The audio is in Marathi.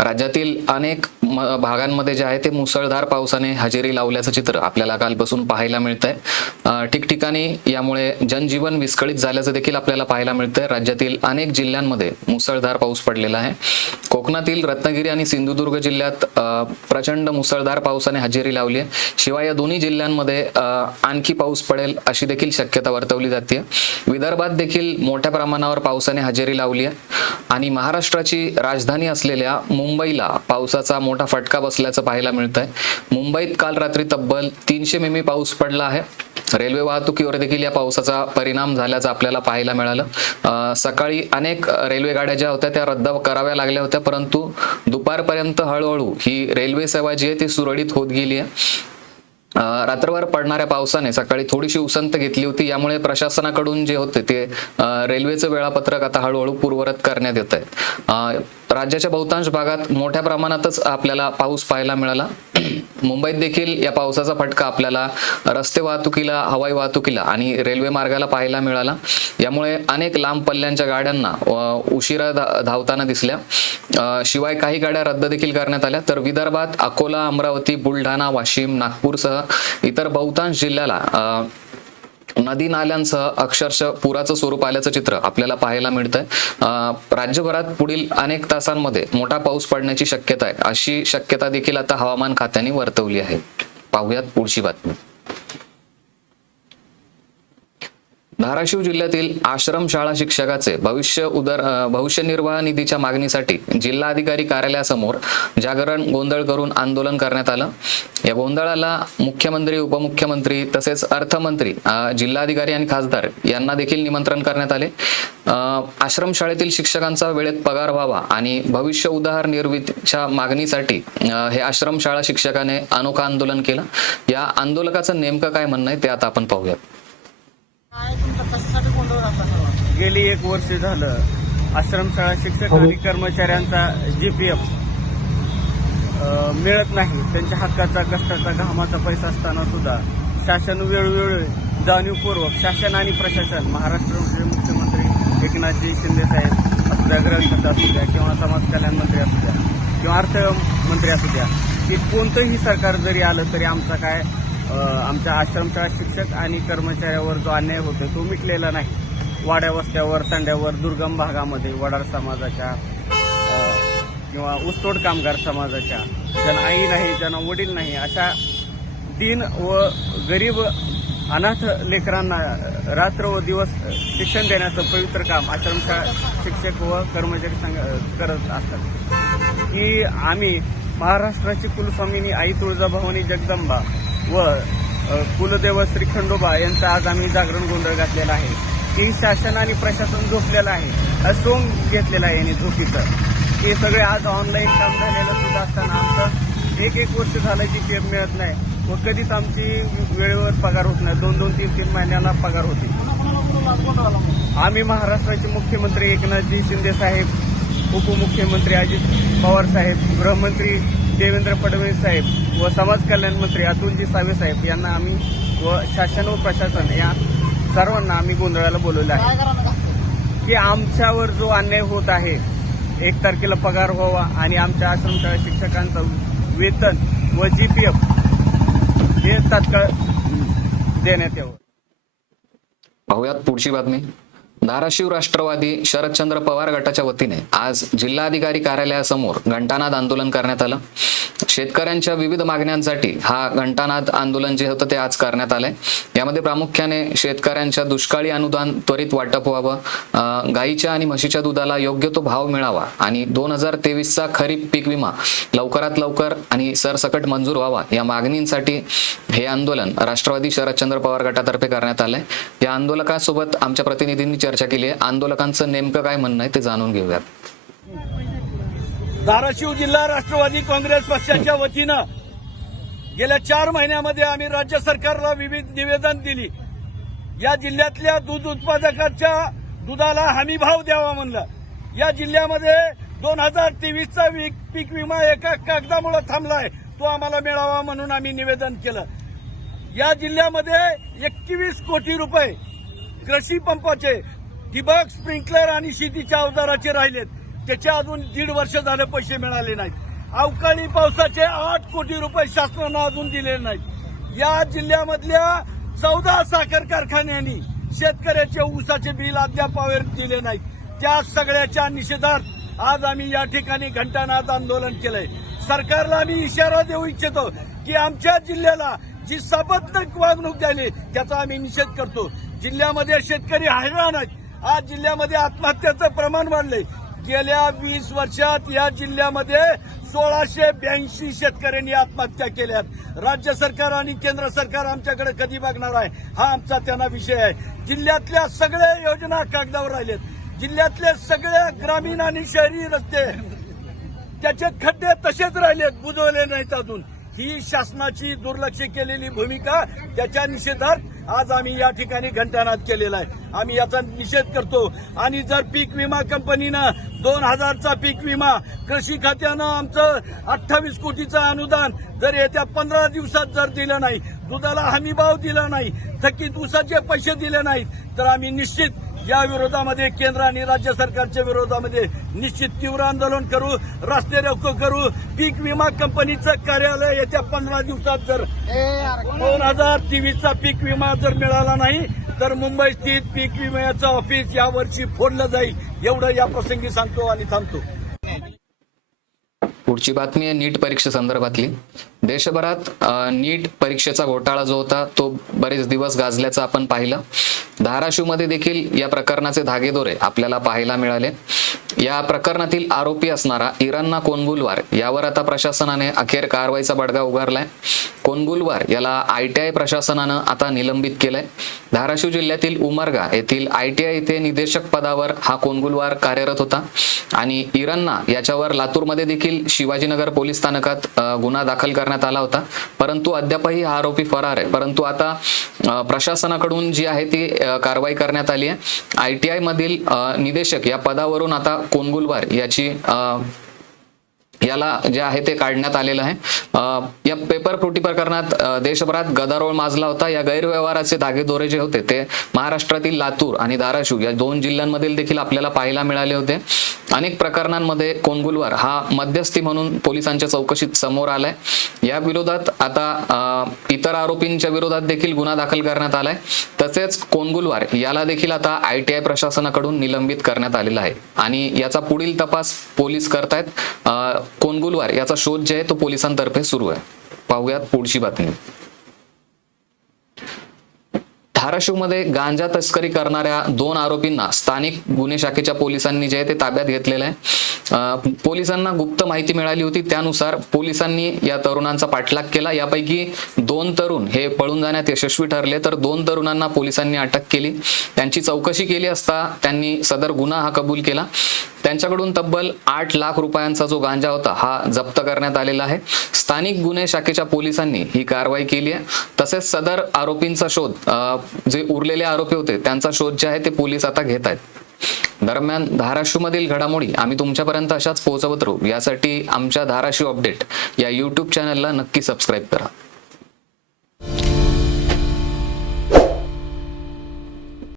राज्यातील अनेक भागांमध्ये जे आहे ते मुसळधार पावसाने हजेरी लावल्याचं चित्र आपल्याला कालपासून पाहायला मिळत आहे ठिकठिकाणी यामुळे जनजीवन विस्कळीत झाल्याचं देखील आपल्याला पाहायला मिळतंय. राज्यातील अनेक जिल्ह्यांमध्ये मुसळधार पाऊस पडलेला आहे. कोकणातील रत्नागिरी आणि सिंधुदुर्ग जिल्ह्यात प्रचंड मुसळधार पावसाने हजेरी लावली आहे. शिवाय या दोन्ही जिल्ह्यांमध्ये आणखी पाऊस पडेल अशी देखील शक्यता वर्तवली जाते. विदर्भात देखील मोठ्या प्रमाणावर पावसाने हजेरी लावली आहे. आणि महाराष्ट्राची राजधानी असलेल्या मुंबईला पावसाचा मोठा मोठा फटका बसल्याचं पाहायला मिळत आहे मुंबईत काल रात्री तब्बल तीनशे मिमी पाऊस पडला आहे. रेल्वे वाहतुकीवर देखील या पावसाचा परिणाम झाल्याचं आपल्याला पाहायला मिळालं. सकाळी अनेक रेल्वे गाड्या ज्या होत्या त्या रद्द कराव्या लागल्या होत्या परंतु दुपारपर्यंत हळूहळू ही रेल्वे सेवा जी आहे ती सुरळीत होत गेली आहे. रात्रभर पडणाऱ्या पावसाने सकाळी थोडीशी उसंत घेतली होती. यामुळे प्रशासनाकडून जे होते ते रेल्वेचं वेळापत्रक आता हळूहळू पूर्वरत करण्यात येत आहे राज्याच्या बहुतांश भागात मोठ्या प्रमाणातच आपल्याला पाऊस पाहायला मिळाला. मुंबईत देखील या पावसाचा फटका आपल्याला रस्ते वाहतुकीला हवाई वाहतुकीला आणि रेल्वे मार्गाला पाहायला मिळाला. यामुळे अनेक लांब पल्ल्यांच्या गाड्यांना उशिरा धा- धावताना दिसल्या. शिवाय काही गाड्या रद्द देखील करण्यात आल्या. तर विदर्भात अकोला अमरावती बुलढाणा वाशिम नागपूरसह इतर बहुतांश जिल्ह्याला अं, नदी नाल्यांसह अक्षरशः पुराचं स्वरूप आल्याचं चित्र आपल्याला पाहायला मिळतंय. अं, राज्यभरात पुढील अनेक तासांमध्ये मोठा पाऊस पडण्याची शक्यता आहे. अशी शक्यता देखील आता हवामान खात्याने वर्तवली आहे. पाहुयात पुढची बातमी. धाराशिव जिल्ह्यातील आश्रमशाळा शिक्षकाचे भविष्य उदर भविष्य निर्वाह निधीच्या मागणीसाठी जिल्हाधिकारी कार्यालयासमोर जागरण गोंधळ करून आंदोलन करण्यात आलं. या गोंधळाला मुख्यमंत्री उपमुख्यमंत्री तसेच अर्थमंत्री जिल्हाधिकारी आणि खासदार यांना देखील निमंत्रण करण्यात आले. आश्रमशाळेतील शिक्षकांचा वेळेत पगार व्हावा आणि भविष्य उदार निर्मितीच्या मागणीसाठी हे आश्रमशाळा शिक्षकाने अनोखा आंदोलन केलं. या आंदोलकाचं नेमकं काय म्हणणं आहे ते आता आपण पाहूयात काय तुमचं कशासाठी गोंधळ घातला सर्व? गेली एक वर्ष झालं. आश्रमशाळा शिक्षक आणि कर्मचाऱ्यांचा जीपीएफ मिळत नाही. त्यांच्या हक्काचा कष्टाचा घामाचा पैसा असताना सुद्धा शासन वेळोवेळी जाणीवपूर्वक शासन आणि प्रशासन महाराष्ट्राचे मुख्यमंत्री एकनाथजी शिंदे साहेब असू द्या गृहखातं असू द्या किंवा समाज कल्याण मंत्री असू द्या किंवा अर्थमंत्री असू द्या की कोणतंही सरकार जरी आलं तरी आमचा काय आमच्या आश्रमशाळा शिक्षक आणि कर्मचाऱ्यावर जो अन्याय होतो तो मिटलेला नाही. वाड्या वस्त्यावर तांड्यावर दुर्गम भागामध्ये वडार समाजाच्या किंवा ऊसतोड कामगार समाजाच्या ज्यांना आई नाही ज्यांना वडील नाही अशा दिन व गरीब अनाथ लेकरांना रात्र व दिवस शिक्षण देण्याचं पवित्र काम आश्रमशाळा शिक्षक व कर्मचारी संघ करत असतात. की आम्ही महाराष्ट्राची कुलस्वामिनी आई तुळजाभवानी जगदंबा व कुलदेव श्री खंडोबा यांचा आज आम्ही जागरण गोंधळ घातलेला आहे. की शासन आणि प्रशासन झोपलेलं आहे. सोंग घेतलेलं आहे यांनी झोपीचं. हे सगळे आज ऑनलाईन काम झालेलं सुद्धा असताना आमचं एक एक वर्ष झालं जी पी मिळत नाही. व कधीच आमची वेळेवर पगार होत नाही. दोन दोन तीन तीन महिन्याला पगार होती. आम्ही महाराष्ट्राचे मुख्यमंत्री एकनाथजी शिंदे साहेब उपमुख्यमंत्री अजित पवार साहेब गृहमंत्री देवेंद्र फडणवीस साहेब व समाज कल्याण मंत्री अतुलजी सावे साहेब यांना आम्ही व शासन व प्रशासन या सर्वांना आम्ही गोंधळाला बोलवलं आहे. की आमच्यावर जो अन्याय होत आहे एक तारखेला पगार व्हावा आणि आमच्या आश्रमशाळा शिक्षकांचं वेतन व जीपीएफ हे तात्काळ देण्यात यावं. पाहुयात पुढची बातमी. धाराशिव राष्ट्रवादी शरदचंद्र पवार गटाच्या वतीने आज जिल्हाधिकारी कार्यालयासमोर घंटानाद आंदोलन करण्यात आलं. शेतकऱ्यांच्या विविध मागण्यांसाठी हा घंटानाद आंदोलन जे होतं ते आज करण्यात आलंय. यामध्ये प्रामुख्याने शेतकऱ्यांच्या दुष्काळी अनुदान त्वरित वाटप व्हावं गाईच्या आणि म्हशीच्या दुधाला योग्य तो भाव मिळावा आणि दोन हजार तेवीसचा खरीप पीक विमा लवकरात लवकर आणि सरसकट मंजूर व्हावा या मागणींसाठी हे आंदोलन राष्ट्रवादी शरदचंद्र पवार गटातर्फे करण्यात आलंय. या आंदोलकासोबत आमच्या प्रतिनिधींनी चर्चा केली आहे. आंदोलकांचं नेमकं काय म्हणणं आहे ते जाणून घेऊयात. धाराशिव जिल्हा राष्ट्रवादी काँग्रेस पक्षाच्या वतीनं गेल्या चार महिन्यामध्ये आम्ही राज्य सरकारला विविध निवेदन दिली. या जिल्ह्यातल्या दूध उत्पादकाच्या दुधाला हमी भाव द्यावा म्हणलं. या जिल्ह्यामध्ये दोन हजार तेवीसचा पीक विमा एका कागदामुळे थांबलाय. तो आम्हाला मिळावा म्हणून आम्ही निवेदन केलं. या जिल्ह्यामध्ये एकवीस कोटी रुपये कृषी पंपाचे ठिबक स्प्रिंकलर आणि शेतीच्या अवजाराचे राहिलेत. त्याचे अजून दीड वर्ष झाले पैसे मिळाले नाहीत. अवकाळी पावसाचे आठ कोटी रुपये शासनानं अजून दिलेले नाहीत. या जिल्ह्यामधल्या चौदा साखर कारखान्यांनी शेतकऱ्याचे ऊसाचे बिल अद्याप दिले नाहीत. त्या सगळ्याच्या निषेधार्थ आज आम्ही या ठिकाणी घंटानाद आंदोलन केलंय. सरकारला आम्ही इशारा देऊ इच्छितो की आमच्या जिल्ह्याला जी सबद्ध वागणूक द्यायली त्याचा आम्ही निषेध करतो. जिल्ह्यामध्ये शेतकरी हैराण आहेत. आज जिल्ह्यामध्ये आत्महत्याचं प्रमाण वाढलंय. गेल्या वीस वर्षात या जिल्ह्यामध्ये सोळाशे ब्याऐंशी शेतकऱ्यांनी आत्महत्या केल्यात. राज्य सरकार आणि केंद्र सरकार आमच्याकडे कधी बघणार आहे? हा आमचा त्यांना विषय आहे. जिल्ह्यातल्या सगळ्या योजना कागदावर राहिलेत. जिल्ह्यातले सगळ्या ग्रामीण आणि शहरी रस्ते त्याचे खड्डे तसेच राहिलेत बुजवले नाहीत अजून. ही शासनाची दुर्लक्ष केलेली भूमिका त्याच्या निषेधात आज आम्ही या ठिकाणी घंटानाद केलेला आहे. आम्ही याचा निषेध करतो. आणि जर पीक विमा कंपनीनं दोन हजारचा पीक विमा कृषी खात्यानं आमचं अठ्ठावीस कोटीचं अनुदान जर येत्या पंधरा दिवसात जर दिलं नाही दुधाला हमीभाव दिला नाही थकीत ऊसाचे पैसे दिले नाहीत तर आम्ही निश्चित या विरोधामध्ये केंद्र आणि राज्य सरकारच्या विरोधामध्ये निश्चित तीव्र आंदोलन करू रस्ते रोको करू पीक विमा कंपनीचं कार्यालय येत्या पंधरा दिवसात जर दोन हजार तेवीसचा पीक विमा जर मिळाला नाही तर मुंबई स्थित पीक विम्याचं ऑफिस यावर्षी फोडलं जाईल. एवढं या प्रसंगी सांगतो आणि थांबतो. पुढची बातमी आहे नीट परीक्षे संदर्भातली. देशभरात नीट परीक्षेचा घोटाळा जो होता तो बरेच दिवस गाजल्याचं आपण पाहिलं. धाराशिवमध्ये देखील या प्रकरणाचे धागेदोरे आपल्याला पाहायला मिळाले. या प्रकरणातील आरोपी असणारा इरान्ना कोनगुलवार यावर आता प्रशासनाने अखेर कारवाईचा बडगा उभारलाय कोनगुलवार याला आयटीआय प्रशासनानं आता निलंबित केलंय. धाराशिव जिल्ह्यातील उमरगा येथील आयटीआय येथे निदेशक पदावर हा कोनगुलवार कार्यरत होता. आणि इराणना याच्यावर लातूरमध्ये देखील शिवाजीनगर पोलीस स्थानकात गुन्हा दाखल करण्यात आला होता. परंतु अद्यापही हा आरोपी फरार आहे. परंतु आता प्रशासनाकडून जी आहे ती कारवाई करण्यात आली आहे. आय टी आय मधील निदेशक या पदावरून आता कोनगुलवार याची याला जे आहे ते काढण्यात आलेलं आहे. या पेपर फुटी प्रकरणात देशभरात गदारोळ माजला होता. या गैरव्यवहाराचे धागेदोरे जे होते. ते महाराष्ट्रातील लातूर आणि धाराशिव या दोन जिल्ह्यांमधील देखील आपल्याला पाहायला मिळाले होते. अनेक प्रकरणांमध्ये कोनगुलवार हा मध्यस्थी म्हणून पोलिसांच्या चौकशीत समोर आलाय. या विरोधात आता इतर आरोपींच्या विरोधात देखील गुन्हा दाखल करण्यात आलाय. तसेच कोंगुलवार याला देखील आता आय टी आय प्रशासनाकडून निलंबित करण्यात आलेला आहे. आणि याचा पुढील तपास पोलीस करतायत. कोणगुलवार याचा शोध जे आहे तो पोलिसांतर्फे सुरू आहे. पाहूयात पुढची बातमी. धाराशिवमध्ये गांजा तस्करी करणाऱ्या दोन आरोपींना स्थानिक गुन्हे शाखेच्या पोलिसांनी जे आहे ते ताब्यात घेतलेलं आहे. पोलिसांना गुप्त माहिती मिळाली होती त्यानुसार पोलिसांनी या तरुणांचा पाठलाग केला. यापैकी दोन तरुण हे पळून जाण्यात यशस्वी ठरले तर दोन तरुणांना पोलिसांनी अटक केली. त्यांची चौकशी केली असता त्यांनी सदर गुन्हा हा कबूल केला. त्यांच्याकडून तब्बल आठ लाख रुपयांचा जो गांजा होता हा जप्त करण्यात आलेला आहे. स्थानिक गुन्हे शाखेच्या पोलिसांनी ही कारवाई केली आहे. तसेच सदर आरोपींचा शोध जे उरलेले आरोपी होते त्यांचा शोध जे आहे ते पोलीस आता घेत आहेत. दरम्यान धाराशिवमधील घडामोडी आम्ही तुमच्यापर्यंत अशाच पोहोचवत राहू. यासाठी आमच्या धाराशिव अपडेट या युट्यूब चॅनलला नक्की सबस्क्राईब करा.